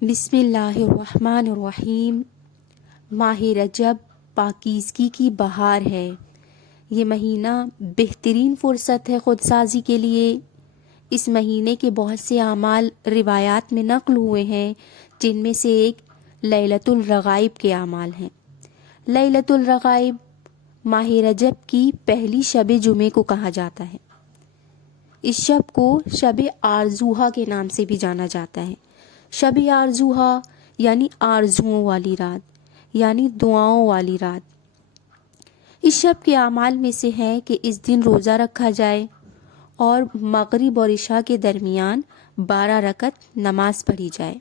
بسم اللہ الرحمن الرحیم۔ ماہ رجب پاکیزگی کی بہار ہے۔ یہ مہینہ بہترین فرصت ہے خود سازی کے لیے۔ اس مہینے کے بہت سے اعمال روایات میں نقل ہوئے ہیں، جن میں سے ایک لیلۃ الرغائب کے اعمال ہیں۔ لیلۃ الرغائب ماہ رجب کی پہلی شب جمعے کو کہا جاتا ہے۔ اس شب کو شب آرزوہا کے نام سے بھی جانا جاتا ہے۔ شب آرزوہا یعنی آرزوؤں والی رات، یعنی دعاؤں والی رات۔ اس شب کے اعمال میں سے ہے کہ اس دن روزہ رکھا جائے اور مغرب اور عشاء کے درمیان 12 رکعت نماز پڑھی جائے۔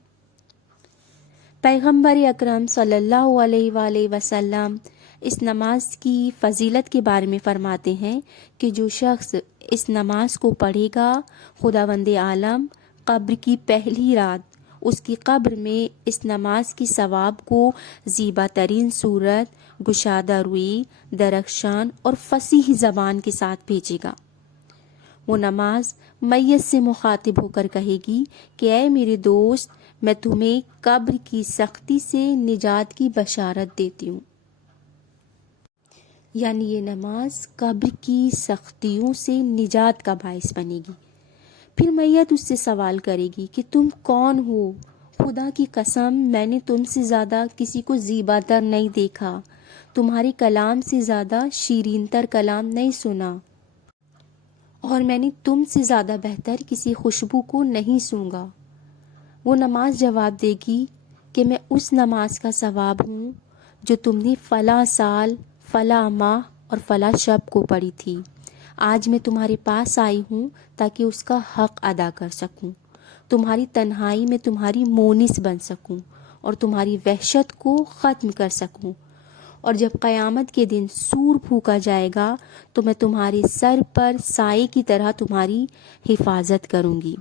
پیغمبر اکرم صلی اللہ علیہ وآلہ وسلم اس نماز کی فضیلت کے بارے میں فرماتے ہیں کہ جو شخص اس نماز کو پڑھے گا، خداوند عالم قبر کی پہلی رات اس کی قبر میں اس نماز کی ثواب کو زیبا ترین صورت، گشادہ روئی، درخشان اور فصیح زبان کے ساتھ بھیجے گا۔ وہ نماز میت سے مخاطب ہو کر کہے گی کہ اے میرے دوست، میں تمہیں قبر کی سختی سے نجات کی بشارت دیتی ہوں۔ یعنی یہ نماز قبر کی سختیوں سے نجات کا باعث بنے گی۔ پھر میت اس سے سوال کرے گی کہ تم کون ہو؟ خدا کی قسم، میں نے تم سے زیادہ کسی کو زیبا تر نہیں دیکھا، تمہارے کلام سے زیادہ شیرین تر کلام نہیں سنا، اور میں نے تم سے زیادہ بہتر کسی خوشبو کو نہیں سونگا۔ وہ نماز جواب دے گی کہ میں اس نماز کا ثواب ہوں جو تم نے فلاں سال، فلاں ماہ اور فلاں شب کو پڑھی تھی۔ آج میں تمہارے پاس آئی ہوں تاکہ اس کا حق ادا کر سکوں، تمہاری تنہائی میں تمہاری مونس بن سکوں اور تمہاری وحشت کو ختم کر سکوں، اور جب قیامت کے دن سور پھونکا جائے گا تو میں تمہارے سر پر سائے کی طرح تمہاری حفاظت کروں گی۔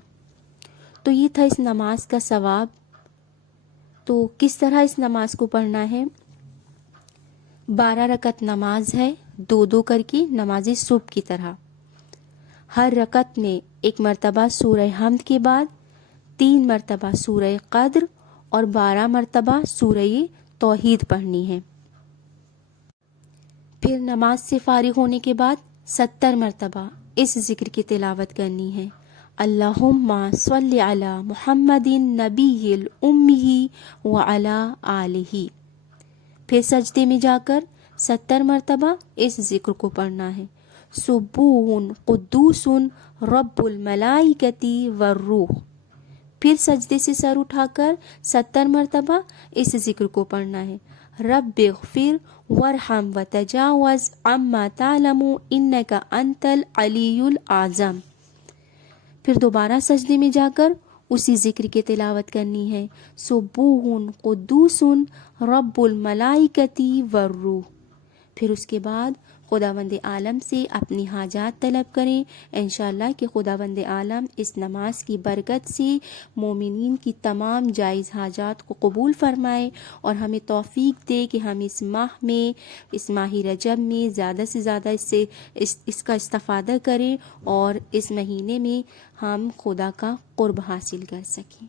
تو یہ تھا اس نماز کا ثواب۔ تو کس طرح اس نماز کو پڑھنا ہے؟ 12 رکعت نماز ہے، 2 کر کے نماز صبح کی طرح۔ ہر رکعت میں 1 مرتبہ سورہ حمد کے بعد 3 مرتبہ سورہ قدر اور 12 مرتبہ سورہ توحید پڑھنی ہے۔ پھر نماز سے فارغ ہونے کے بعد 70 مرتبہ اس ذکر کی تلاوت کرنی ہے: اللہم صلی علی محمد نبی الأمی وعلی آلہ۔ پھر سجدے میں جا کر 70 مرتبہ اس ذکر کو پڑھنا ہے: سبوح قدوس رب الملائکۃ والروح۔ پھر سجدے سے سر اٹھا کر 70 مرتبہ اس ذکر کو پڑھنا ہے: رب اغفر وارحم وتجاوز عما تعلم انک انت العلی الاعظم۔ پھر دوبارہ سجدے میں جا کر اسی ذکر کی تلاوت کرنی ہے: سبوح قدوس رب الملائکۃ والروح۔ پھر اس کے بعد خداوند عالم سے اپنی حاجات طلب کریں، انشاءاللہ کہ خداوند عالم اس نماز کی برکت سے مومنین کی تمام جائز حاجات کو قبول فرمائے اور ہمیں توفیق دے کہ ہم اس ماہ میں، اس ماہ رجب میں زیادہ سے زیادہ اس کا استفادہ کریں اور اس مہینے میں ہم خدا کا قرب حاصل کر سکیں۔